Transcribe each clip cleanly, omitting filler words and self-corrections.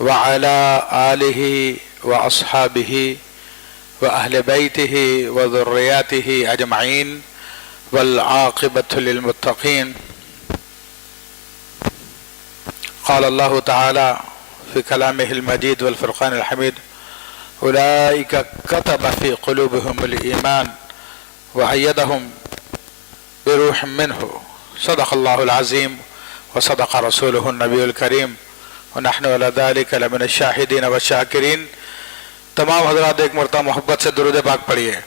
وعلى آله وأصحابه وأهل بيته وذرياته أجمعين والعاقبة للمتقين. قال الله تعالى في كلامه المجيد والفرقان الحميد: أولئك كتب في قلوبهم الإيمان وأيدهم بروح منه. صدق الله العظيم وصدق رسوله النبي الكريم ونحن على ذلك لمن الشاهدين والشاکرین. تمام حضرات ایک مرتبہ محبت سے درود پاک پڑھیے.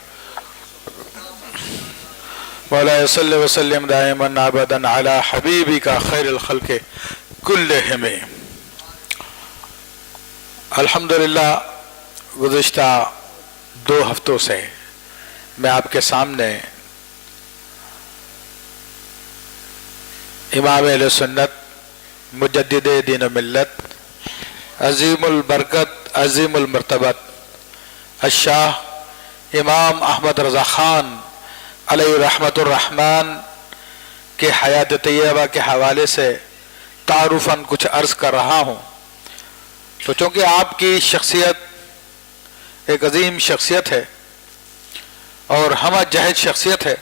مولا صلی وسلم دائما ابدا علی حبیبک خیر الخلق کلہم. الحمدللہ گزشتہ 2 ہفتوں سے میں آپ کے سامنے امام اہل سنت مجدد دین و ملت عظیم البرکت عظیم المرتبت الشاہ امام احمد رضا خان علیہ رحمت الرحمن کے حیات طیبہ کے حوالے سے تعارفاً کچھ عرض کر رہا ہوں. تو چونکہ آپ کی شخصیت ایک عظیم شخصیت ہے اور ہمہ جہد شخصیت ہے،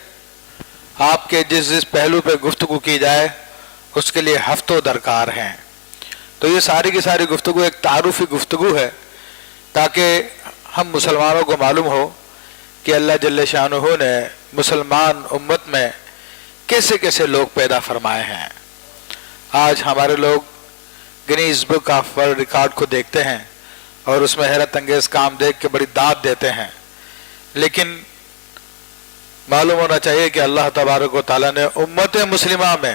آپ کے جس پہلو پہ گفتگو کی جائے اس کے لیے ہفتوں درکار ہیں. تو یہ ساری کی ساری گفتگو ایک تعارفی گفتگو ہے تاکہ ہم مسلمانوں کو معلوم ہو کہ اللہ جل شانہ نے مسلمان امت میں کیسے کیسے لوگ پیدا فرمائے ہیں. آج ہمارے لوگ Guinness book of world record کو دیکھتے ہیں اور اس میں حیرت انگیز کام دیکھ کے بڑی داد دیتے ہیں، لیکن معلوم ہونا چاہیے کہ اللہ تبارک و تعالیٰ نے امت مسلمہ میں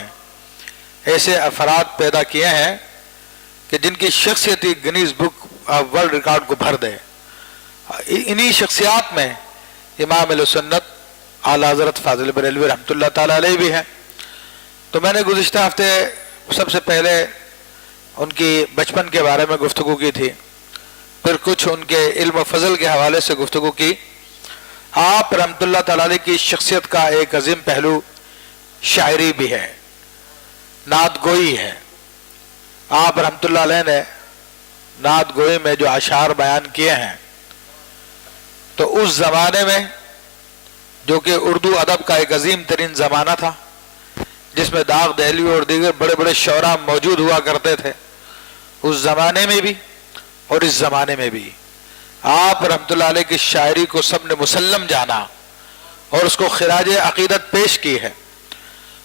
ایسے افراد پیدا کیے ہیں کہ جن کی شخصیتی Guinness book of world record کو بھر دے. انہی شخصیات میں امام اہل سنت اعلیٰ حضرت فاضل بریلوی رحمۃ اللہ تعالیٰ علیہ بھی ہیں. تو میں نے گزشتہ ہفتے سب سے پہلے ان کی بچپن کے بارے میں گفتگو کی تھی، پھر کچھ ان کے علم و فضل کے حوالے سے گفتگو کی. آپ رحمۃ اللہ تعالیٰ علیہ کی شخصیت کا ایک عظیم پہلو شاعری بھی ہے، نعت گوئی ہے. آپ رحمۃ اللہ علیہ نے نعت گوئی میں جو اشعار بیان کیے ہیں تو اس زمانے میں، جو کہ اردو ادب کا ایک عظیم ترین زمانہ تھا جس میں داغ دہلی اور دیگر بڑے بڑے شعراء موجود ہوا کرتے تھے، اس زمانے میں بھی اور اس زمانے میں بھی آپ رحمۃ اللہ علیہ کی شاعری کو سب نے مسلم جانا اور اس کو خراج عقیدت پیش کی ہے.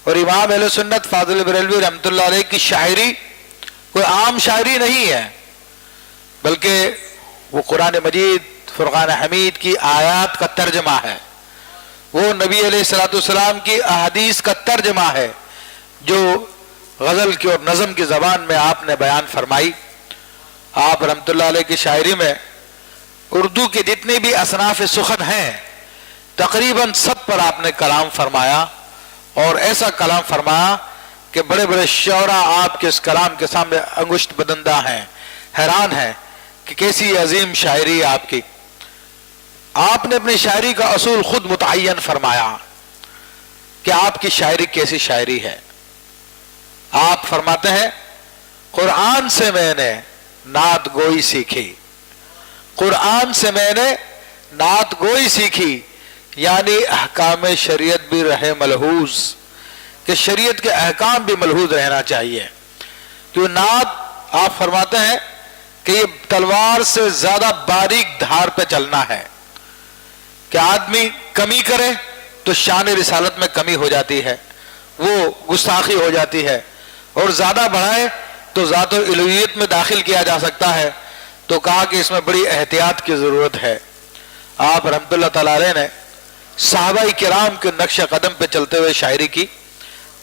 اور امام اہل سنت فاضل بریلوی رحمۃ اللہ علیہ کی شاعری کوئی عام شاعری نہیں ہے، بلکہ وہ قرآن مجید فرقان حمید کی آیات کا ترجمہ ہے، وہ نبی علیہ الصلوۃ والسلام کی احادیث کا ترجمہ ہے جو غزل کی اور نظم کی زبان میں آپ نے بیان فرمائی. آپ رحمۃ اللہ علیہ کی شاعری میں اردو کے جتنے بھی اصناف سخن ہیں تقریباً سب پر آپ نے کلام فرمایا، اور ایسا کلام فرمایا کہ بڑے بڑے شعراء آپ کے اس کلام کے سامنے انگشت بدندہ ہیں، حیران ہیں کہ کیسی عظیم شاعری آپ کی. آپ نے اپنی شاعری کا اصول خود متعین فرمایا کہ آپ کی شاعری کیسی شاعری ہے. آپ فرماتے ہیں قرآن سے میں نے نعت گوئی سیکھی، قرآن سے میں نے نعت گوئی سیکھی، یعنی احکام شریعت بھی رہے ملحوظ، کہ شریعت کے احکام بھی ملحوظ رہنا چاہیے. کیوں نعت آپ فرماتے ہیں کہ یہ تلوار سے زیادہ باریک دھار پہ چلنا ہے کہ آدمی کمی کرے تو شان رسالت میں کمی ہو جاتی ہے، وہ گستاخی ہو جاتی ہے، اور زیادہ بڑھائے تو ذات الوہیت میں داخل کیا جا سکتا ہے. تو کہا کہ اس میں بڑی احتیاط کی ضرورت ہے. آپ رحمۃ اللہ تعالیٰ علیہ نے صحابہ کرام کے نقش قدم پہ چلتے ہوئے شاعری کی.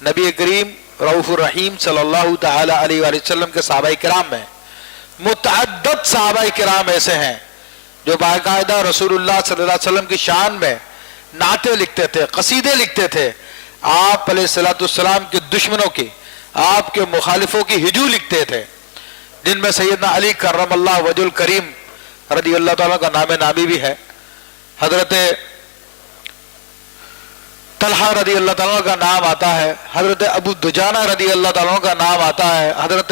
نبی کریم رؤوف الرحیم صلی اللہ تعالی علیہ وآلہ وسلم کے صحابہ کرام میں متعدد صحابہ کرام ایسے ہیں جو باقاعدہ رسول اللہ صلی اللہ علیہ وسلم کی شان میں نعتیں لکھتے تھے، قصیدے لکھتے تھے. آپ علیہ الصلوۃ والسلام کے دشمنوں کی، آپ کے مخالفوں کی ہجو لکھتے تھے، جن میں سیدنا علی کرم اللہ وجہ الکریم رضی اللہ تعالیٰ کا نام نامی بھی ہے، حضرت طلحہ رضی اللہ تعالیٰ کا نام آتا ہے، حضرت ابو دجانہ رضی اللہ تعالیٰ کا نام آتا ہے، حضرت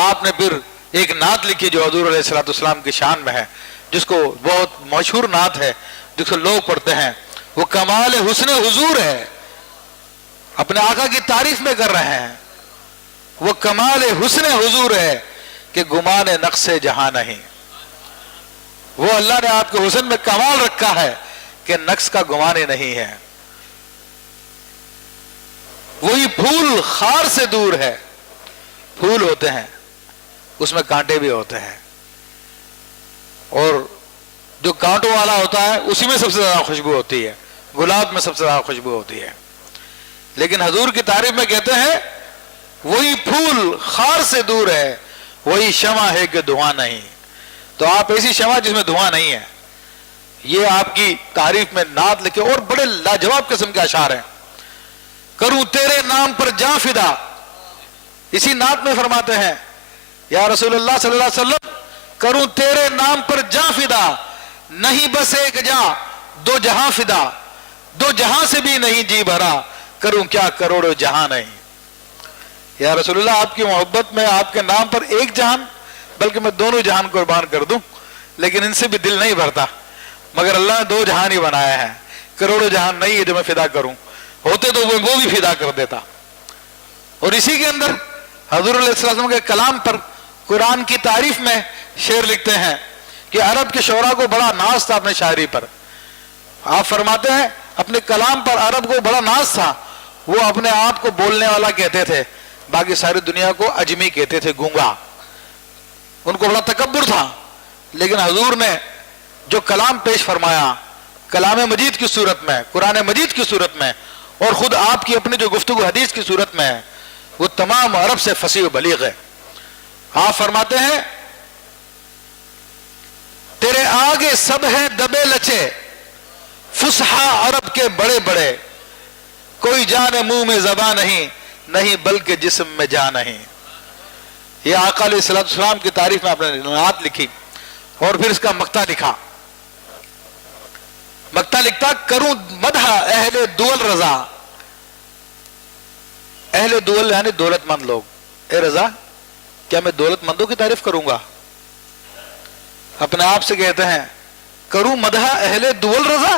آپ نے پھر ایک نعت لکھی جو حضور علیہ الصلوۃ والسلام کی شان میں ہے، جس کو بہت مشہور نعت ہے، جس کو لوگ پڑھتے ہیں، وہ کمال حسن حضور ہے، اپنے آقا کی تعریف میں کر رہے ہیں، وہ کمال حسن حضور ہے کہ گمان نقص جہاں نہیں، وہ اللہ نے آپ کے حسن میں کمال رکھا ہے کہ نقص کا گمان ہی نہیں ہے، وہی پھول خار سے دور ہے، پھول ہوتے ہیں اس میں کانٹے بھی ہوتے ہیں، اور جو کانٹوں والا ہوتا ہے اسی میں سب سے زیادہ خوشبو ہوتی ہے، گلاب میں سب سے زیادہ خوشبو ہوتی ہے، لیکن حضور کی تعریف میں کہتے ہیں وہی پھول خار سے دور ہے، وہی شمع ہے کہ دھواں نہیں، تو آپ ایسی شمع جس میں دھواں نہیں ہے، یہ آپ کی تعریف میں نعت لکھے، اور بڑے لاجواب قسم کے اشعار ہیں۔ کروں تیرے نام پر جاں فدا، اسی نعت میں فرماتے ہیں یا رسول اللہ صلی اللہ علیہ وسلم، کروں تیرے نام پر جاں فدا، نہیں بس ایک جاں دو جہاں فدا، دو جہاں سے بھی نہیں جی بھرا، کروں کیا کروڑوں جہاں نہیں۔ یا رسول اللہ آپ کی محبت میں آپ کے نام پر ایک جہان بلکہ میں دونوں جہان قربان کر دوں، لیکن ان سے بھی دل نہیں بھرتا، مگر اللہ نے دو جہان ہی بنایا ہے، کروڑوں جہان نہیں ہے جو میں فدا کروں، ہوتے تو وہ بھی فدا کر دیتا۔ اور اسی کے اندر حضور علیہ السلام کے کلام پر قرآن کی تعریف میں شعر لکھتے ہیں کہ عرب کے شعراء کو بڑا ناز تھا اپنے شاعری پر، آپ فرماتے ہیں اپنے کلام پر عرب کو بڑا ناز تھا، وہ اپنے آپ کو بولنے والا کہتے تھے، باقی ساری دنیا کو اجمی کہتے تھے، گونگا، ان کو بڑا تکبر تھا، لیکن حضور نے جو کلام پیش فرمایا کلام مجید کی صورت میں، قرآن مجید کی صورت میں، اور خود آپ کی اپنی جو گفتگو حدیث کی صورت میں ہے، وہ تمام عرب سے فصیح و بلیغ ہے۔ آپ فرماتے ہیں تیرے آگے سب ہیں دبے لچے، فصحا عرب کے بڑے بڑے، کوئی جان منہ میں زبان نہیں، نہیں بلکہ جسم میں جان نہیں۔ یہ آقا علیہ الصلوۃ والسلام کی تعریف میں آپ نے نعت لکھی، اور پھر اس کا مقطع لکھا، مقطع لکھتا کروں مدح اہل دول رضا، اہل دول یعنی دولت مند لوگ، اے رضا کیا میں دولت مندوں کی تعریف کروں گا؟ اپنے آپ سے کہتے ہیں کروں مدح اہل دول رضا،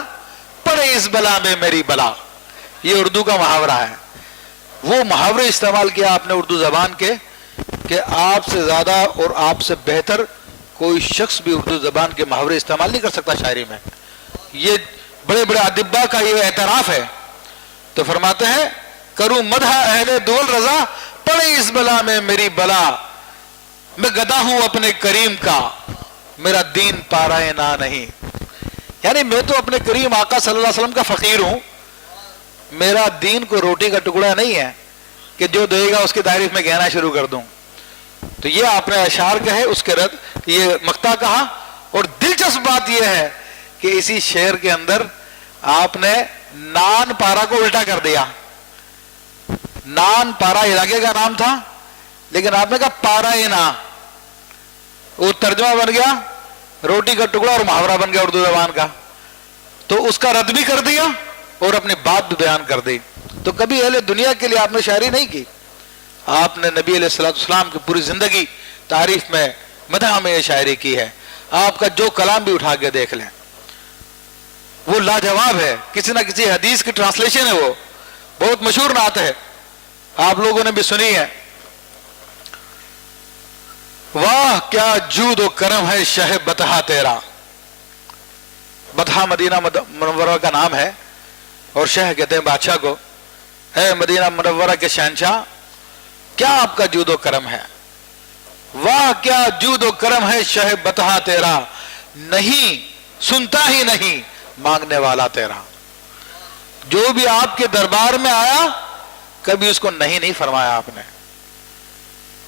پڑے اس بلا میں میری بلا، یہ اردو کا محاورہ ہے، وہ محاورے استعمال کیا آپ نے اردو زبان کے کہ آپ سے زیادہ اور آپ سے بہتر کوئی شخص بھی اردو زبان کے محاورے استعمال نہیں کر سکتا شاعری میں، یہ بڑے بڑے ادبا کا یہ اعتراف ہے۔ تو فرماتے ہیں کروں مدح اہل دول رضا، پڑے اس بلا میں میری بلا، میں گدا ہوں اپنے کریم کا، میرا دین پارائے نہ نہیں، یعنی میں تو اپنے کریم آقا صلی اللہ علیہ وسلم کا فقیر ہوں، میرا دین کو روٹی کا ٹکڑا نہیں ہے کہ جو دے گا اس کی تعریف میں کہنا شروع کر دوں۔ تو یہ آپ نے اشعار کہے، اس کے رد یہ مقطع کہا، اور دلچسپ بات یہ ہے کہ اسی شعر کے اندر آپ نے نان پارا کو الٹا کر دیا، نان پارا علاقے کا نام تھا، لیکن آپ نے کہا پارا نا، وہ ترجمہ بن گیا روٹی کا ٹکڑا اور محاورہ بن گیا اردو زبان کا، تو اس کا رد بھی کر دیا اور اپنی بات بھی بیان کر دی۔ تو کبھی اہل دنیا کے لیے آپ نے شاعری نہیں کی، آپ نے نبی علیہ الصلوۃ والسلام کی پوری زندگی تعریف میں مدح میں یہ شاعری کی ہے۔ آپ کا جو کلام بھی اٹھا کے دیکھ لیں وہ لاجواب ہے، کسی نہ کسی حدیث کی ٹرانسلیشن ہے، وہ بہت مشہور نعت ہے، آپ لوگوں نے بھی سنی ہے، واہ کیا جود و کرم ہے شہ بطحہ تیرا، بطحہ مدینہ منورہ کا نام ہے، اور شہ کہتے ہیں بادشاہ کو، ہے مدینہ منورہ کے شہنشاہ، کیا آپ کا جود و کرم ہے، واہ کیا جود و کرم ہے شہ بطحہ تیرا، نہیں سنتا ہی نہیں مانگنے والا تیرا، جو بھی آپ کے دربار میں آیا کبھی اس کو نہیں فرمایا آپ نے،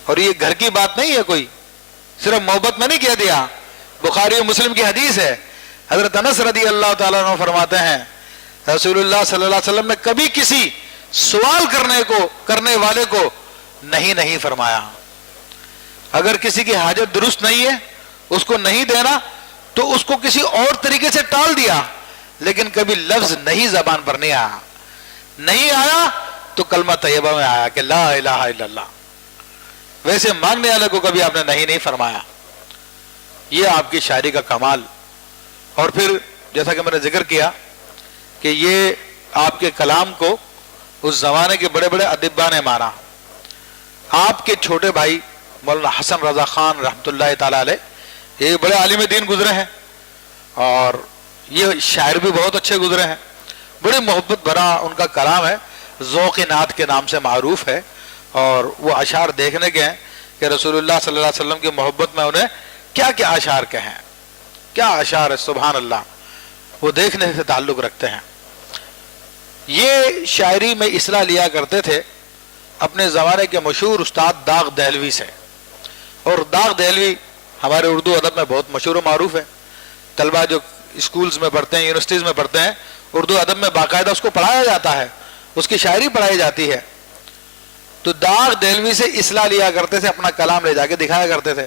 اور یہ گھر کی بات نہیں ہے، کوئی صرف محبت میں نہیں کہہ دیا، بخاری و مسلم کی حدیث ہے، حضرت انس رضی اللہ تعالیٰ عنہ فرماتے ہیں رسول اللہ صلی اللہ علیہ وسلم نے کبھی کسی سوال کرنے والے کو نہیں فرمایا، اگر کسی کی حاجت درست نہیں ہے اس کو نہیں دینا تو اس کو کسی اور طریقے سے ٹال دیا، لیکن کبھی لفظ نہیں زبان پر نہیں آیا تو کلمہ طیبہ میں آیا کہ لا الہ الا اللہ، ویسے مانگنے والے کو کبھی آپ نے نہیں فرمایا. یہ آپ کی شاعری کا کمال. اور پھر جیسا کہ میں نے ذکر کیا کہ یہ آپ کے کلام کو اس زمانے کے بڑے بڑے ادیباء نے مانا. آپ کے چھوٹے بھائی مولانا حسن رضا خان رحمۃ اللہ تعالی علیہ یہ بڑے عالم دین گزرے ہیں اور یہ شاعر بھی بہت اچھے گزرے ہیں. بڑی محبت بھرا ان کا کلام ہے, ذوق نعت کے نام سے معروف ہے. اور وہ اشعار دیکھنے کے ہیں کہ رسول اللہ صلی اللہ علیہ وسلم کی محبت میں انہیں کیا کیا اشعار کہیں, کیا اشعار ہے, سبحان اللہ, وہ دیکھنے سے تعلق رکھتے ہیں. یہ شاعری میں اصلاح لیا کرتے تھے اپنے زمانے کے مشہور استاد داغ دہلوی سے. اور داغ دہلوی ہمارے اردو ادب میں بہت مشہور و معروف ہے. طلبہ جو اسکولز میں پڑھتے ہیں, یونیورسٹیز میں پڑھتے ہیں, اردو ادب میں باقاعدہ اس کو پڑھایا جاتا ہے, اس کی شاعری پڑھائی جاتی ہے. تو داغ دہلوی سے اصلاح لیا کرتے تھے, اپنا کلام لے جا کے دکھایا کرتے تھے.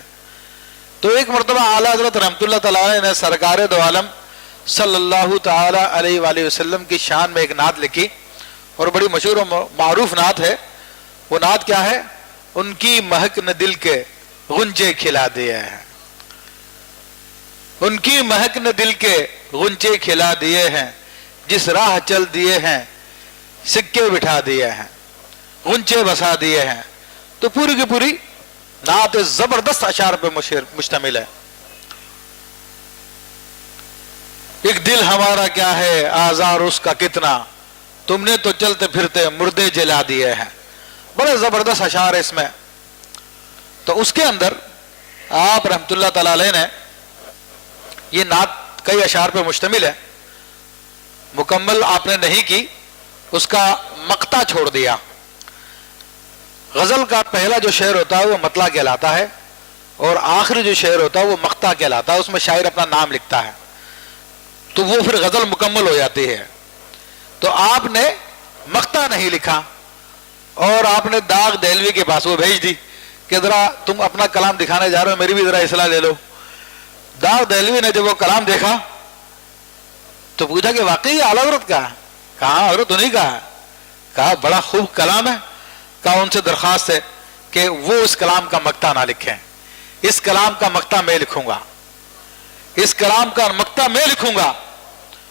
تو ایک مرتبہ اعلیٰ حضرت رحمۃ اللہ تعالی نے سرکار دو عالم صلی اللہ تعالی علیہ وآلہ وسلم کی شان میں ایک نعت لکھی اور بڑی مشہور و معروف نعت ہے. وہ نعت کیا ہے؟ ان کی مہک نے دل کے غنچے کھلا دیے ہیں, ان کی مہک نے دل کے غنچے کھلا دیے ہیں, جس راہ چل دیے ہیں سکے بٹھا دیے ہیں, غنچے بسا دیے ہیں. تو پوری کی پوری نعت زبردست اشعار پہ مشتمل ہے. ایک دل ہمارا کیا ہے آزار اس کا کتنا, تم نے تو چلتے پھرتے مردے جلا دیے ہیں. بڑے زبردست اشعار ہے اس میں. تو اس کے اندر آپ رحمت اللہ تعالی علیہ نے یہ نعت کئی اشعار پہ مشتمل ہے, مکمل آپ نے نہیں کی, اس کا مقطع چھوڑ دیا. غزل کا پہلا جو شعر ہوتا ہے وہ مطلع کہلاتا ہے اور آخری جو شعر ہوتا ہے وہ مقطع کہلاتا ہے. اس میں شاعر اپنا نام لکھتا ہے تو وہ پھر غزل مکمل ہو جاتی ہے. تو آپ نے مقطع نہیں لکھا اور آپ نے داغ دہلوی کے پاس وہ بھیج دی کہ ذرا تم اپنا کلام دکھانے جا رہے ہو, میری بھی ذرا اصلاح لے لو. داغ دہلوی نے جب وہ کلام دیکھا تو پوچھا کہ واقعی اعلیٰ حضرت کا؟ کہا حضرت انہیں کہا بڑا خوب کلام ہے. کہا ان سے درخواست ہے کہ وہ اس کلام کا مقطع نہ لکھیں, اس کلام کا مقطع میں لکھوں گا, اس کلام کا مقطع میں لکھوں گا.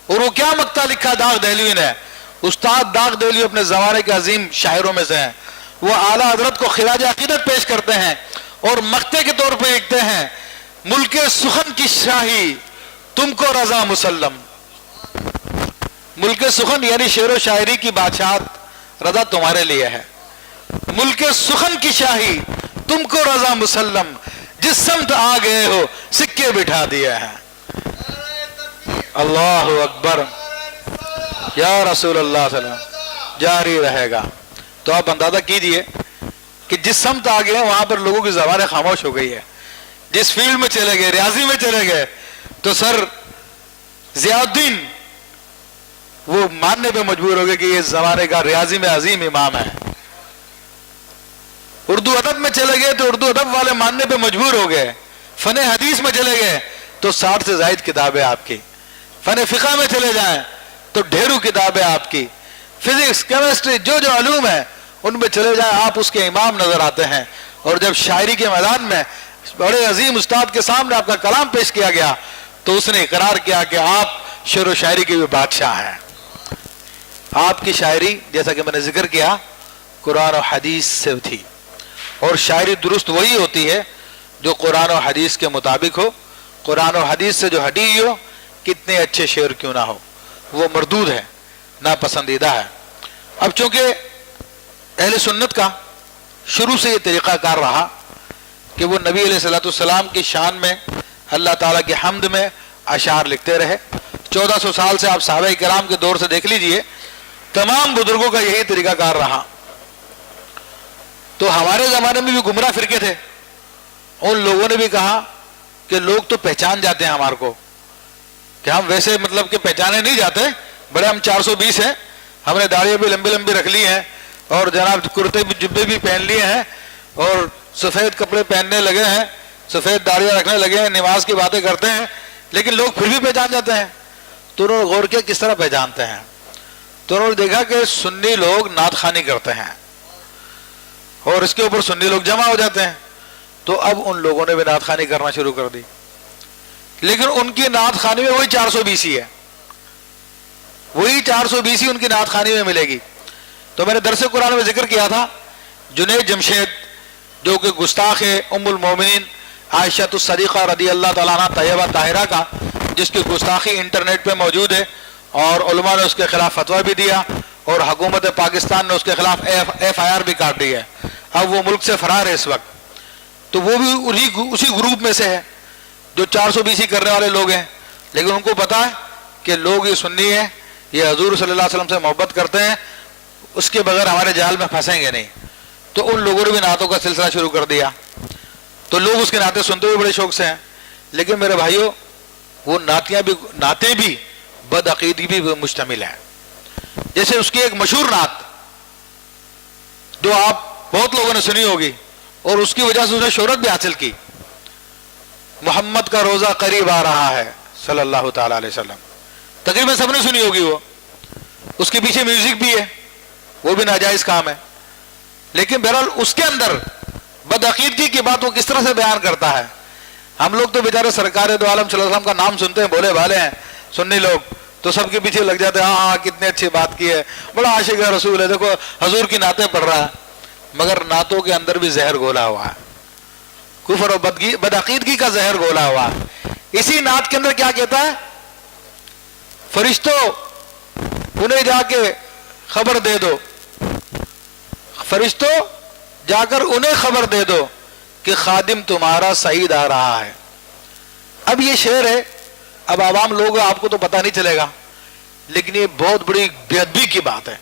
اور وہ کیا مقطع لکھا داغ دہلوی نے؟ استاد داغ دہلوی اپنے زمانے کے عظیم شاعروں میں سے ہیں. وہ اعلیٰ حضرت کو خراج عقیدت پیش کرتے ہیں اور مقطع کے طور پہ لکھتے ہیں ملک سخن کی شاہی تم کو رضا مسلم. ملک سخن یعنی شعر و شاعری کی بادشاہت رضا تمہارے لیے ہے. ملک سخن کی شاہی تم کو رضا مسلم, جس سمت آ گئے ہو سکے بٹھا دیے ہیں. اللہ اکبر, یا رسول اللہ صلی اللہ علیہ وسلم, جاری رہے گا. تو آپ اندازہ کیجئے کہ جس سمت آ گئے ہیں وہاں پر لوگوں کی زبانیں خاموش ہو گئی ہے. جس فیلڈ میں چلے گئے, ریاضی میں چلے گئے, تو سر ضیاء الدین وہ ماننے پہ مجبور ہو گئے کہ یہ زمانے کا ریاضی میں عظیم امام ہے. اردو ادب میں چلے گئے تو اردو ادب والے ماننے پہ مجبور ہو گئے. فن حدیث میں چلے گئے تو 60 سے زائد کتابیں آپ کی. فن فقہ میں چلے جائیں تو ڈھیروں کتابیں آپ کی. فزکس, کیمسٹری, جو جو علوم ہیں ان میں چلے جائیں آپ اس کے امام نظر آتے ہیں. اور جب شاعری کے میدان میں بڑے عظیم استاد کے سامنے آپ کا کلام پیش کیا گیا تو اس نے اقرار کیا کہ آپ شعر و شاعری کے بھی بادشاہ ہیں. آپ کی شاعری جیسا کہ میں نے ذکر کیا قرآن و حدیث سے تھی, اور شاعری درست وہی ہوتی ہے جو قرآن و حدیث کے مطابق ہو. قرآن و حدیث سے جو ہٹی ہو کتنے اچھے شعر کیوں نہ ہو وہ مردود ہے, ناپسندیدہ ہے. اب چونکہ اہل سنت کا شروع سے یہ طریقہ کار رہا کہ وہ نبی علیہ الصلوۃ والسلام کی شان میں اللہ تعالیٰ کی حمد میں اشعار لکھتے رہے. 1400 سال سے آپ صحابہ کرام کے دور سے دیکھ لیجئے, تمام بزرگوں کا یہی طریقہ کار رہا. تو ہمارے زمانے میں بھی گمراہ فرقے تھے, ان لوگوں نے بھی کہا کہ لوگ تو پہچان جاتے ہیں ہمارے کو, کہ ہم ویسے مطلب کہ پہچانے نہیں جاتے, بڑے ہم 420 ہیں, ہم نے داڑھیاں بھی لمبی لمبی رکھ لی ہیں اور جناب کرتے بھی جبے بھی پہن لیے ہیں اور سفید کپڑے پہننے لگے ہیں, سفید داڑھیاں رکھنے لگے ہیں, نماز کی باتیں کرتے ہیں, لیکن لوگ پھر بھی پہچان جاتے ہیں. تو انہوں نے غور کیا کس طرح پہچانتے ہیں, تو انہوں نے دیکھا کہ سنی لوگ نعت خوانی کرتے ہیں اور اس کے اوپر سنی لوگ جمع ہو جاتے ہیں. تو اب ان لوگوں نے بھی نعت خوانی کرنا شروع کر دی، لیکن ان کی نعت خوانی میں وہی 420 ہے، وہی 420 ان کی نعت خوانی میں ملے گی. تو میں نے درس قرآن میں ذکر کیا تھا جنید جمشید جو کہ گستاخ ہے ام المومنین عائشہ الصدیقہ رضی اللہ تعالیٰ عنہ طیبہ طاہرہ کا، جس کی گستاخی انٹرنیٹ پہ موجود ہے، اور علماء نے اس کے خلاف فتویٰ بھی دیا، اور حکومت پاکستان نے اس کے خلاف FIR بھی کاٹ دی ہے. اب وہ ملک سے فرار ہے اس وقت. تو وہ بھی اسی گروپ میں سے ہے جو 420 کرنے والے لوگ ہیں، لیکن ان کو پتا ہے کہ لوگ یہ سنی ہیں، یہ حضور صلی اللہ علیہ وسلم سے محبت کرتے ہیں، اس کے بغیر ہمارے جال میں پھنسیں گے نہیں. تو ان لوگوں نے بھی نعتوں کا سلسلہ شروع کر دیا. تو لوگ اس کے نعتیں سنتے ہوئے بڑے شوق سے ہیں، لیکن میرے بھائیوں وہ نعتیں بھی بدعقیدگی بھی مشتمل ہیں. جیسے اس کی ایک مشہور نعت جو آپ بہت لوگوں نے سنی ہوگی اور اس کی وجہ سے اس نے شہرت بھی حاصل کی، محمد کا روزہ قریب آ رہا ہے صلی اللہ تعالی علیہ وسلم. تقریباً سب نے سنی ہوگی. وہ اس کے پیچھے میوزک بھی ہے، وہ بھی ناجائز کام ہے، لیکن بہرحال اس کے اندر بدعقیدگی کی بات وہ کس طرح سے بیان کرتا ہے. ہم لوگ تو بیچارے سرکار دو عالم صلی اللہ علیہ وسلم کا نام سنتے ہیں، بولے بھالے ہیں سنی لوگ، تو سب کے پیچھے لگ جاتے ہیں، ہاں ہاں کتنی اچھی بات کی ہے، بڑا عاشق ہے رسول ہے، دیکھو حضور کی نعتیں پڑھ رہا ہے. مگر نعتوں کے اندر بھی زہر گھولا ہوا ہے، کفر اور بدعقیدگی کا زہر گھولا ہوا ہے. اسی نعت کے اندر کیا کہتا ہے؟ فرشتوں انہیں جا کے خبر دے دو، فرشتوں جا کر انہیں خبر دے دو کہ خادم تمہارا سعید آ رہا ہے. اب یہ شعر ہے، اب عوام لوگ آپ کو تو پتہ نہیں چلے گا، لیکن یہ بہت بڑی بے ادبی کی بات ہے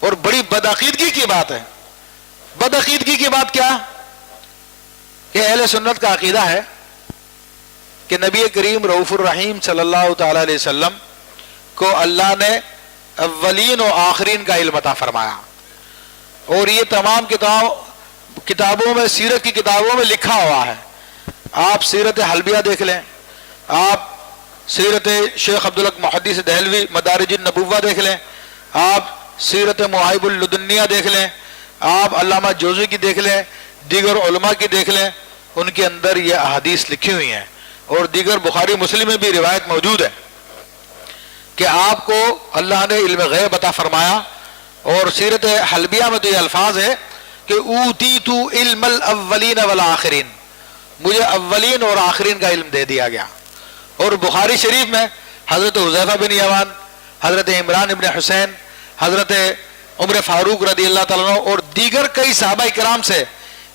اور بڑی بدعقیدگی کی بات ہے. بدعقیدگی کی بات کیا کہ اہل سنت کا عقیدہ ہے کہ نبی کریم رؤوف الرحیم صلی اللہ تعالی علیہ وسلم کو اللہ نے اولین و آخرین کا علم عطا فرمایا، اور یہ تمام کتابوں میں، سیرت کی کتابوں میں لکھا ہوا ہے. آپ سیرت حلبیہ دیکھ لیں، آپ سیرت شیخ عبدالحق محدث دہلوی مدارج النبوہ دیکھ لیں، آپ سیرت محائب اللدنیہ دیکھ لیں، آپ علامہ جوزی کی دیکھ لیں، دیگر علماء کی دیکھ لیں، ان کے اندر یہ احادیث لکھی ہوئی ہیں، اور دیگر بخاری مسلم میں بھی روایت موجود ہے کہ آپ کو اللہ نے علم غیب عطا فرمایا. اور سیرت حلبیہ میں تو یہ الفاظ ہے کہ اوتیت علم الاولین والآخرین، مجھے اولین اور آخرین کا علم دے دیا گیا. اور بخاری شریف میں حضرت حذیفہ بن یمان، حضرت عمران ابن حسین، حضرت عمر فاروق رضی اللہ تعالیٰ عنہ اور دیگر کئی صحابہ کرام سے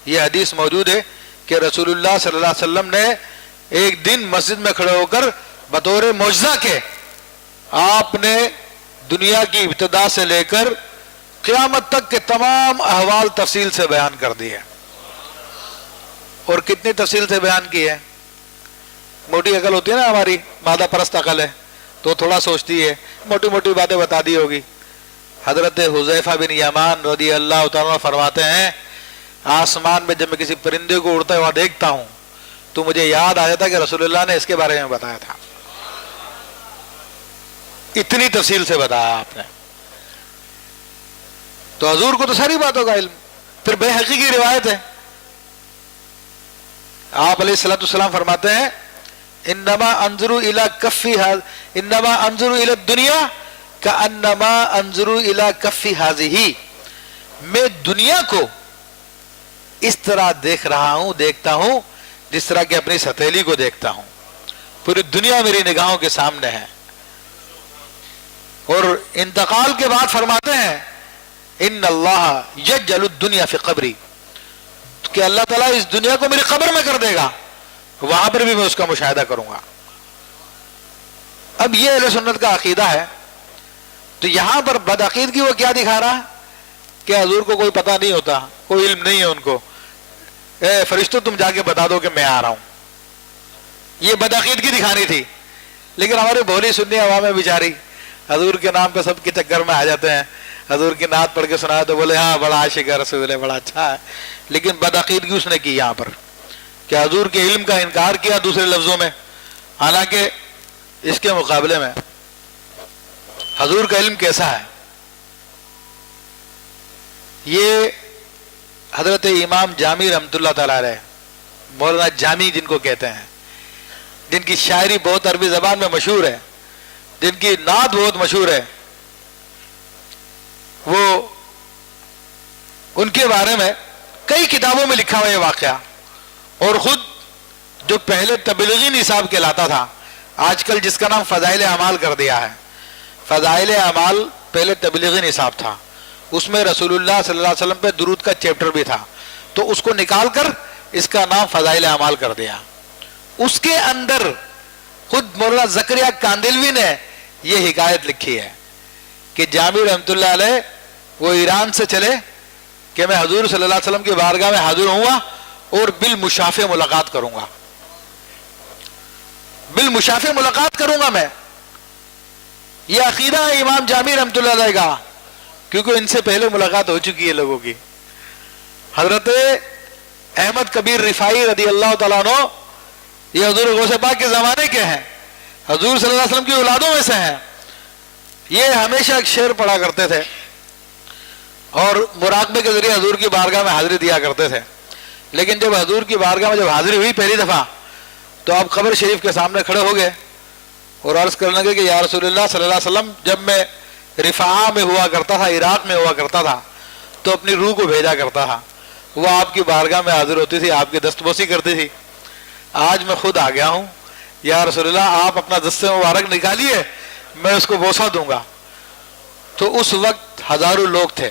یہ حدیث موجود ہے کہ رسول اللہ صلی اللہ علیہ وسلم نے ایک دن مسجد میں کھڑے ہو کر بطور معجزہ کے آپ نے دنیا کی ابتدا سے لے کر قیامت تک کے تمام احوال تفصیل سے بیان کر دیے. اور کتنی تفصیل سے بیان کی ہے. موٹی عقل ہوتی ہے نا ہماری، مادہ پرست عقل ہے تو تھوڑا سوچتی ہے، موٹی موٹی باتیں بتا دی ہوگی. حضرت حذیفہ بن یمان رضی اللہ تعالیٰ فرماتے ہیں آسمان میں جب میں کسی پرندے کو اڑتا ہوا دیکھتا ہوں تو مجھے یاد آ جاتا کہ رسول اللہ نے اس کے بارے میں بتایا تھا. اتنی تفصیل سے بتایا آپ نے. تو حضور کو تو ساری باتوں کا علم. پھر بیہقی کی روایت ہے، آپ علیہ الصلوۃ والسلام فرماتے ہیں انما انظر الی کفی انما انظر الی الدنیا کانما انظر الی کفی ہذہ، میں دنیا کو اس طرح دیکھتا ہوں جس طرح کہ اپنی ستیلی کو دیکھتا ہوں. پوری دنیا میری نگاہوں کے سامنے ہے. اور انتقال کے بعد فرماتے ہیں ان اللہ یجعل الدنیا فی قبری، کہ اللہ تعالیٰ اس دنیا کو میری قبر میں کر دے گا، وہاں پر بھی میں اس کا مشاہدہ کروں گا. اب یہ اہل سنت کا عقیدہ ہے. تو یہاں پر بدعقیدگی وہ کیا دکھا رہا ہے کہ حضور کو کوئی پتہ نہیں ہوتا، کوئی علم نہیں ہے ان کو. اے فرشتوں تم جا کے بتا دو کہ میں آ رہا ہوں. یہ بدعقیدگی دکھانی تھی. لیکن ہمارے بھولی سنی عوام ہے بیچاری، حضور کے نام پہ سب کے چکر میں آ جاتے ہیں. حضور کی نعت پڑھ کے سنایا تو بولے ہاں بڑا عاشق ہے رسول ہے، بڑا اچھا ہے. لیکن بدعقیدگی اس نے کی یہاں پر کہ حضور کے علم کا انکار کیا دوسرے لفظوں میں. حالانکہ اس کے مقابلے میں حضور کا علم کیسا ہے، یہ حضرت امام جامی رحمۃ اللہ تعالی علیہ، مولانا جامی جن کو کہتے ہیں، جن کی شاعری بہت عربی زبان میں مشہور ہے، جن کی نعت بہت مشہور ہے، وہ ان کے بارے میں کئی کتابوں میں لکھا ہوا یہ واقعہ، اور خود جو پہلے تبلیغی نصاب کہلاتا تھا، آج کل جس کا نام فضائل اعمال کر دیا ہے، فضائل اعمال پہلے تبلیغی نصاب تھا، اس میں رسول اللہ صلی اللہ علیہ وسلم پہ درود کا چیپٹر بھی تھا، تو اس کو نکال کر اس کا نام فضائل اعمال کر دیا۔ اس کے اندر خود مولانا زکریا کاندلوی نے یہ حکایت لکھی ہے کہ جامی رحمۃ اللہ علیہ وہ ایران سے چلے کہ میں حضور صلی اللہ علیہ وسلم کی بارگاہ میں حاضر ہوں گا اور بالمشافہ ملاقات کروں گا، بالمشافہ ملاقات کروں گا میں۔ یہ عقیدہ ہے امام جامی رحمۃ اللہ علیہ کا، کیونکہ ان سے پہلے ملاقات ہو چکی ہے لوگوں کی۔ حضرت احمد کبیر رفاعی رضی اللہ تعالیٰ عنہ یہ حضور غوث پاک کے زمانے کے ہیں، حضور صلی اللہ علیہ وسلم کی اولادوں میں سے ہیں۔ یہ ہمیشہ ایک شعر پڑھا کرتے تھے اور مراقبے کے ذریعے حضور کی بارگاہ میں حاضری دیا کرتے تھے، لیکن جب حضور کی بارگاہ میں جب حاضری ہوئی پہلی دفعہ تو آپ قبر شریف کے سامنے کھڑے ہو گئے اور عرض کرنے لگے کہ یا رسول اللہ صلی اللہ علیہ وسلم، جب میں رفاعہ میں ہوا کرتا تھا، عراق میں ہوا کرتا تھا، تو اپنی روح کو بھیجا کرتا تھا، وہ آپ کی بارگاہ میں حاضر ہوتی تھی، آپ کی دستبوسی کرتی تھی۔ آج میں خود آ گیا ہوں، یا رسول اللہ آپ اپنا دست مبارک نکالیے، میں اس کو بوسہ دوں گا۔ تو اس وقت ہزاروں لوگ تھے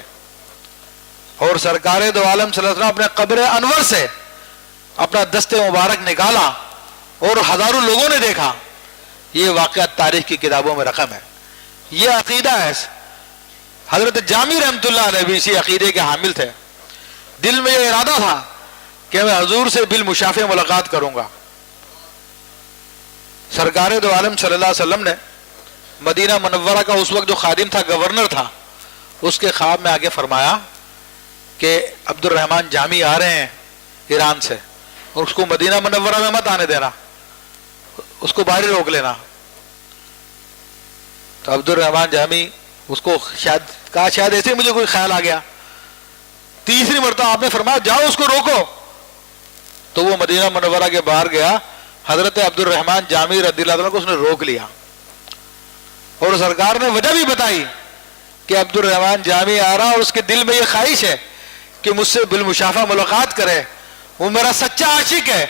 اور سرکار دو عالم صلی اللہ علیہ وسلم اپنے قبر انور سے اپنا دست مبارک نکالا اور ہزاروں لوگوں نے دیکھا۔ یہ واقعہ تاریخ کی کتابوں میں رقم ہے، یہ عقیدہ ہے۔ حضرت جامی رحمۃ اللہ علیہ بھی اسی عقیدے کے حامل تھے، دل میں یہ ارادہ تھا کہ میں حضور سے بالمشافہ ملاقات کروں گا۔ سرکار دو عالم صلی اللہ علیہ وسلم نے مدینہ منورہ کا اس وقت جو خادم تھا، گورنر تھا، اس کے خواب میں آگے فرمایا کہ عبد الرحمن جامی آ رہے ہیں ایران سے، اور اس کو مدینہ منورہ میں مت آنے دینا، اس کو باہر روک لینا۔ تو عبد الرحمن جامی اس کو شاید ایسے مجھے کوئی خیال آ گیا، تیسری مرتبہ آپ نے فرمایا جاؤ اس کو روکو، تو وہ مدینہ منورہ کے باہر گیا، حضرت عبد الرحمن جامی رضی اللہ عنہ کو اس نے روک لیا، اور سرکار نے وجہ بھی بتائی کہ عبد الرحمن جامی آ رہا اور اس کے دل میں یہ خواہش ہے کہ مجھ سے بالمشافہ ملاقات کرے، وہ میرا سچا عاشق ہے،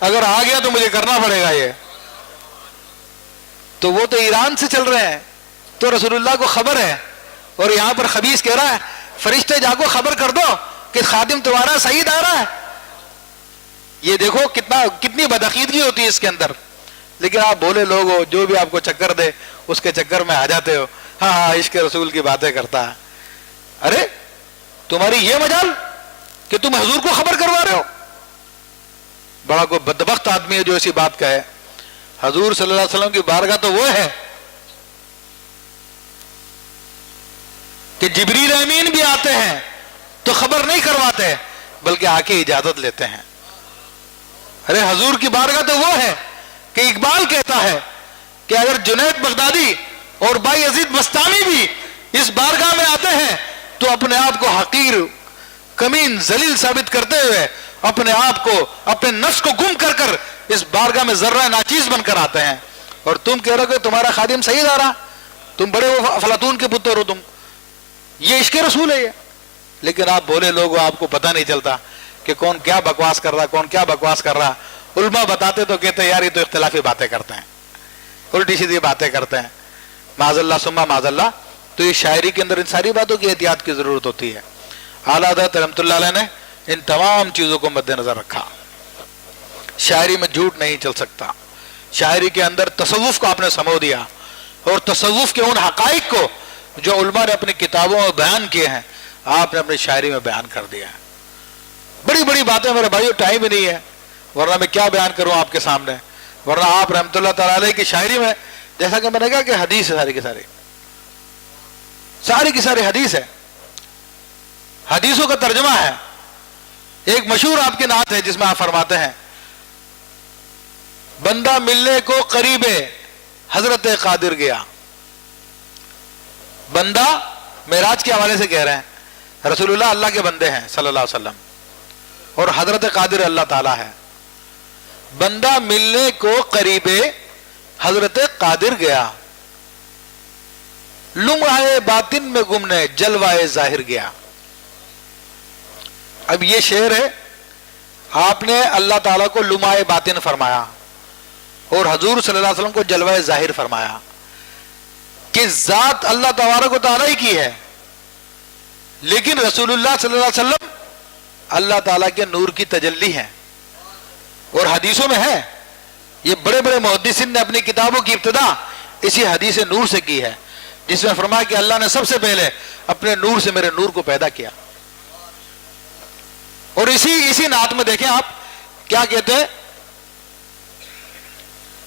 اگر آ گیا تو مجھے کرنا پڑے گا یہ۔ تو وہ تو ایران سے چل رہے ہیں، تو رسول اللہ کو خبر ہے، اور یہاں پر خبیث کہہ رہا ہے فرشتے جا کو خبر کر دو کہ خادم تمہارا سعید آ رہا ہے۔ یہ دیکھو کتنی بدعقیدگی ہوتی ہے اس کے اندر، لیکن آپ بولے لوگ ہو، جو بھی آپ کو چکر دے اس کے چکر میں آ جاتے ہو، ہاں ہاں عشق رسول کی باتیں کرتا ہے۔ ارے تمہاری یہ مجال کہ تم حضور کو خبر کروا رہے ہو؟ بڑا کوئی بدبخت آدمی ہے جو ایسی بات کہے۔ حضور صلی اللہ علیہ وسلم کی بارگاہ تو وہ ہے کہ جبریل امین بھی آتے ہیں تو خبر نہیں کرواتے بلکہ آ کے اجازت لیتے ہیں۔ ارے حضور کی بارگاہ تو وہ ہے کہ اقبال کہتا ہے کہ اگر جنید بغدادی اور بائی یزید بستانی بھی اس بارگاہ میں آتے ہیں تو اپنے آپ کو حقیر، کمین، ذلیل ثابت کرتے ہوئے اپنے آپ کو، اپنے نفس کو گم کر کر اس بارگاہ میں ذرہ ناچیز بن کر آتے ہیں، اور تم کہہ رہے ہو کہ تمہارا خادم سعید آ رہا، تم بڑے وہ افلاطون کے پتر ہو، تم یہ عشق رسول ہے یہ۔ لیکن آپ بولے لوگ، آپ کو پتہ نہیں چلتا کہ کون کیا بکواس کر رہا، کون کیا بکواس کر رہا۔ علماء بتاتے تو کہتے یار یہ تو اختلافی باتیں کرتے ہیں، الٹی سیدھی باتیں کرتے ہیں، معاذ اللہ ثم معاذ اللہ۔ تو یہ شاعری کے اندر ان ساری باتوں کی احتیاط کی ضرورت ہوتی ہے۔ اعلیٰ حضرت رحمۃ اللہ علیہ نے ان تمام چیزوں کو مد نظر رکھا۔ شاعری میں جھوٹ نہیں چل سکتا، شاعری کے اندر تصوف کو آپ نے سمو دیا، اور تصوف کے ان حقائق کو جو علماء نے اپنی کتابوں میں بیان کیے ہیں آپ نے اپنی شاعری میں بیان کر دیا ہے۔ بڑی بڑی باتیں میرے بھائیو ٹائم ہی نہیں ہے، ورنہ میں کیا بیان کروں آپ کے سامنے، ورنہ آپ رحمۃ اللہ تعالیٰ علیہ کی شاعری میں جیسا کہ میں نے کہا کہ حدیث ہے، ساری کی ساری حدیث ہے، حدیثوں کا ترجمہ ہے۔ ایک مشہور آپ کی نعت ہے جس میں آپ فرماتے ہیں بندہ ملنے کو قریب حضرت قادر گیا۔ بندہ معراج کے حوالے سے کہہ رہے ہیں، رسول اللہ اللہ کے بندے ہیں صلی اللہ علیہ وسلم، اور حضرت قادر اللہ تعالیٰ ہے. بندہ ملنے کو قریب حضرت قادر گیا، لمحہ باطن میں گمنے جلوائے ظاہر گیا. اب یہ شعر ہے، آپ نے اللہ تعالیٰ کو لمحہ باطن فرمایا اور حضور صلی اللہ علیہ وسلم کو جلوائے ظاہر فرمایا کہ ذات اللہ تبارک و تعالیٰ ہی کی ہے، لیکن رسول اللہ صلی اللہ علیہ وسلم اللہ تعالیٰ کے نور کی تجلی ہیں. اور حدیثوں میں ہے، یہ بڑے بڑے محدثین نے اپنی کتابوں کی ابتدا اسی حدیث نور سے کی ہے، جس میں فرمایا کہ اللہ نے سب سے پہلے اپنے نور سے میرے نور کو پیدا کیا. اور اسی نعت میں دیکھیں آپ کیا کہتے ہیں،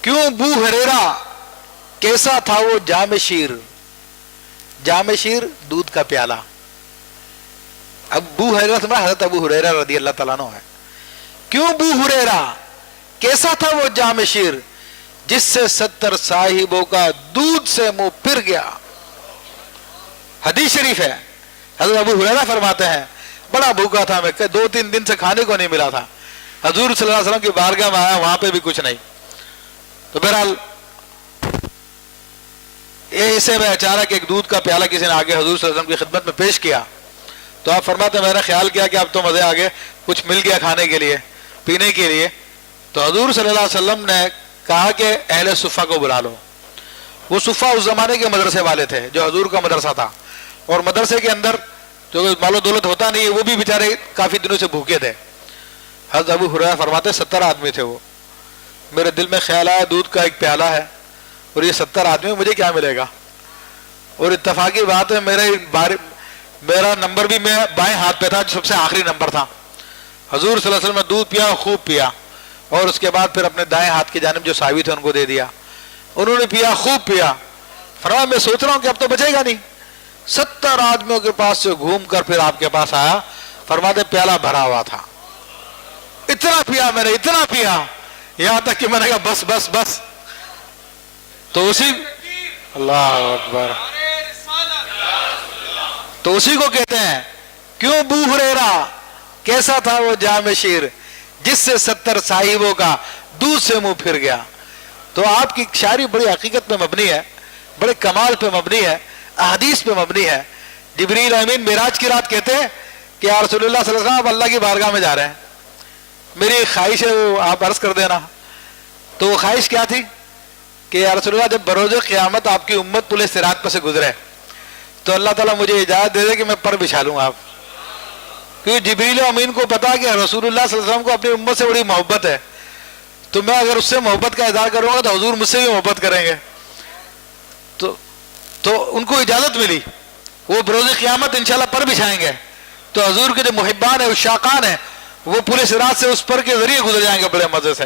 کیوں بو ہریرا کیسا تھا وہ جام شیر، جام شیر دودھ کا پیالہ. اب بو ہریرا سے حضرت ابو ہریرہ رضی اللہ تعالیٰ عنہ ہے. کیوں بو ہریرا کیسا تھا وہ جام شیر، جس سے 70 صاحبوں کا دودھ سے منہ پھر گیا. حدیث شریف ہے، حضرت ابو ہریرہ فرماتے ہیں بڑا بھوکا تھا میں، 2-3 دن سے کھانے کو نہیں ملا تھا. حضور صلی اللہ علیہ وسلم کی بارگاہ میں آیا، وہاں پہ بھی کچھ نہیں. تو بہرحال ایسے میں اچانک ایک دودھ کا پیالہ کسی نے آگے حضور صلی اللہ علیہ وسلم کی خدمت میں پیش کیا. تو آپ فرماتے ہیں میں نے خیال کیا کہ اب تو مزے آگے، کچھ مل گیا کھانے کے لیے پینے کے لیے. تو حضور صلی اللہ علیہ وسلم نے کہا کہ اہل صفہ کو بلا لو. وہ صفہ اس زمانے کے مدرسے والے تھے جو حضور کا مدرسہ تھا، اور مدرسے کے اندر جو مال و دولت ہوتا نہیں ہے، وہ بھی بیچارے کافی دنوں سے بھوکے تھے. حضرت ابو ہریرہ فرماتے 70 آدمی تھے وہ. میرے دل میں خیال آیا دودھ کا ایک پیالہ ہے اور یہ 70 آدمی، مجھے کیا ملے گا. اور اتفاقی بات ہے میرا نمبر بھی میں بائیں ہاتھ پہ تھا، جو سب سے آخری نمبر تھا. حضور صلی اللہ علیہ وسلم نے دودھ پیا، خوب پیا، اور اس کے بعد پھر اپنے دائیں ہاتھ کی جانب جو صحابی تھے ان کو دے دیا. انہوں نے پیا، خوب پیا. فرمایا میں سوچ رہا ہوں کہ اب تو بچے گا نہیں. 70 آدمیوں کے پاس سے گھوم کر پھر آپ کے پاس آیا. فرماتے پیالہ بھرا ہوا تھا. اتنا پیا میں نے، اتنا پیا، یہاں تک کہ میں نے کہا بس بس بس. تو اللہ اکبر، تو اسی کو کہتے ہیں کیوں بو ہریرا کیسا تھا وہ جام شیر، جس سے 70 صاحبوں کا دودھ سے منہ پھر گیا. تو آپ کی شاعری بڑی حقیقت پہ مبنی ہے، بڑے کمال پہ مبنی ہے، احادیث پہ مبنی ہے. جبریل امین معراج کی رات کہتے ہیں کہ یا رسول اللہ صلی اللہ علیہ وسلم آپ اللہ کی بارگاہ میں جا رہے ہیں، میری خواہش ہے وہ آپ عرض کر دینا. تو وہ خواہش کیا تھی کہ یا رسول اللہ جب بروز قیامت آپ کی امت پل صراط پر سے گزرے تو اللہ تعالیٰ مجھے اجازت دے دے کہ میں پر بچھا لوں آپ. کیونکہ جبریل امین کو پتا کہ رسول اللہ صلی اللہ علیہ وسلم کو اپنی امت سے بڑی محبت ہے، تو میں اگر اس سے محبت کا اظہار کروں گا تو حضور مجھ سے بھی محبت کریں گے. تو ان کو اجازت ملی، وہ بروز قیامت انشاءاللہ پر بچھائیں گے. تو حضور کے جو محبان ہیں، شاقان ہیں، وہ پورے صراط سے اس پر کے ذریعے گزر جائیں گے بڑے مزے سے.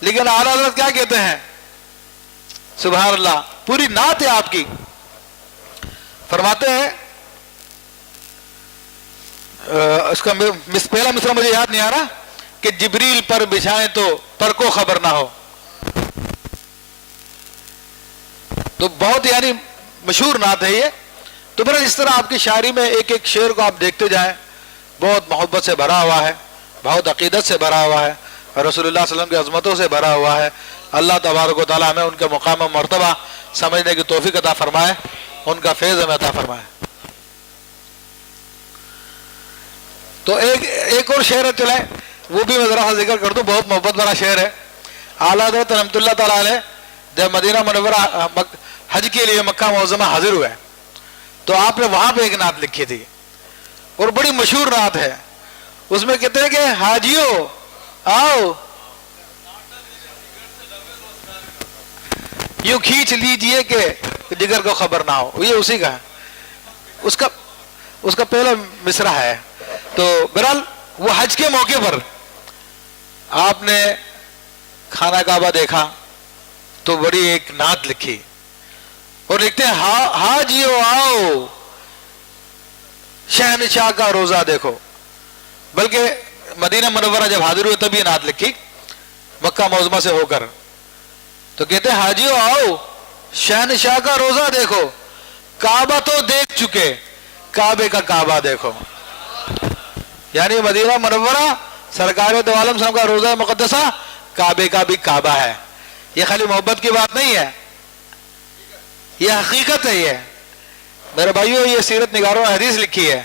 لیکن اعلیٰ حضرت کیا کہتے ہیں، سبحان اللہ، پوری نعت ہے آپ کی. فرماتے ہیں اس کا پہلا مصرع مجھے یاد نہیں آ رہا کہ جبریل پر بچھائیں تو پر کو خبر نہ ہو. تو بہت یعنی مشہور نعت ہے یہ. تو پھر اس طرح آپ کی شاعری میں ایک ایک شعر کو آپ دیکھتے جائیں، بہت محبت سے بھرا ہوا ہے، بہت عقیدت سے بھرا ہوا ہے، اور رسول اللہ صلی اللہ علیہ وسلم کی عظمتوں سے بھرا ہوا ہے. اللہ تبارک و تعالیٰ ہمیں ان کے مقام و مرتبہ سمجھنے کی توفیق عطا فرمائے، ان کا فیض ہمیں عطا فرمائے. تو ایک اور شعر چلے، وہ بھی میں ذرا سا ذکر کر دوں، بہت محبت بڑا شعر ہے. اعلیٰ حضرت رحمۃ اللہ تعالیٰ علیہ جب مدینہ منورہ حج کے لیے مکہ معظمہ حاضر ہوئے تو آپ نے وہاں پہ ایک نعت لکھی تھی، اور بڑی مشہور نعت ہے. اس میں کہتے ہیں کہ حاجیو آؤ یوں کھینچ لیجئے کہ جگر کو خبر نہ ہو. یہ اسی کا ہے، اس کا پہلا مصرع ہے. تو بہرحال وہ حج کے موقع پر آپ نے خانہ کعبہ دیکھا تو بڑی ایک نعت لکھی، اور لکھتے ہیں حاجیو آؤ شہنشاہ کا روزہ دیکھو. بلکہ مدینہ منورہ جب حاضر ہوئے تب یہ نعت لکھی مکہ معظمہ سے ہو کر. تو کہتے ہیں حاجیو آؤ شہنشاہ کا روزہ دیکھو، کعبہ تو دیکھ چکے کعبے کا کعبہ دیکھو. یعنی مدینہ منورہ سرکار دو عالم صاحب کا روزہ مقدسہ کعبے کا بھی کعبہ ہے. یہ خالی محبت کی بات نہیں ہے, یہ حقیقت ہے. یہ میرے بھائیوں, یہ سیرت نگاروں نے حدیث لکھی ہے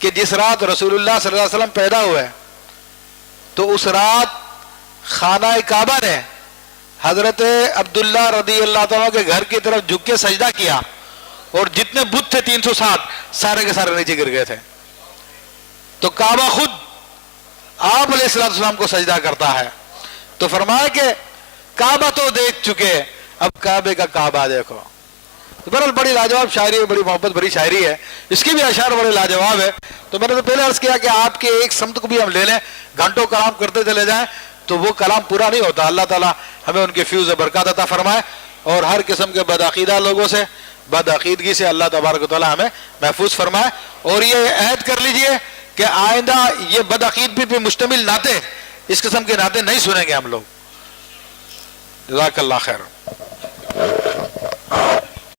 کہ جس رات رسول اللہ صلی اللہ علیہ وسلم پیدا ہوئے تو اس رات خانہ کعبہ نے حضرت عبداللہ رضی اللہ تعالیٰ کے گھر کی طرف جھک کے سجدہ کیا, اور جتنے بت تھے 360 سارے کے سارے نیچے گر گئے تھے. تو کعبہ خود آپ علیہ السلام کو سجدہ کرتا ہے. تو فرمایا کہ کعبہ تو دیکھ چکے, اب کعبے کا کعبہ دیکھو. تو بہرحال بڑی لاجواب شاعری ہے, بڑی محبت بھری شاعری ہے, اس کی بھی اشعار بڑے لاجواب ہے. تو میں نے تو پہلے عرض کیا کہ آپ کے ایک سمت کو بھی ہم لے لیں, گھنٹوں کلام کرتے چلے جائیں تو وہ کلام پورا نہیں ہوتا. اللہ تعالیٰ ہمیں ان کے فیوز برکات عطا فرمائے, اور ہر قسم کے بدعقیدہ لوگوں سے, بدعقیدگی سے اللہ تبارک و تعالیٰ ہمیں محفوظ فرمائے. اور یہ عہد کر لیجئے کہ آئندہ یہ بدعقیدگی پہ مشتمل نعتیں, اس قسم کے نعتیں نہیں سنیں گے ہم لوگ. جزاک اللہ خیر.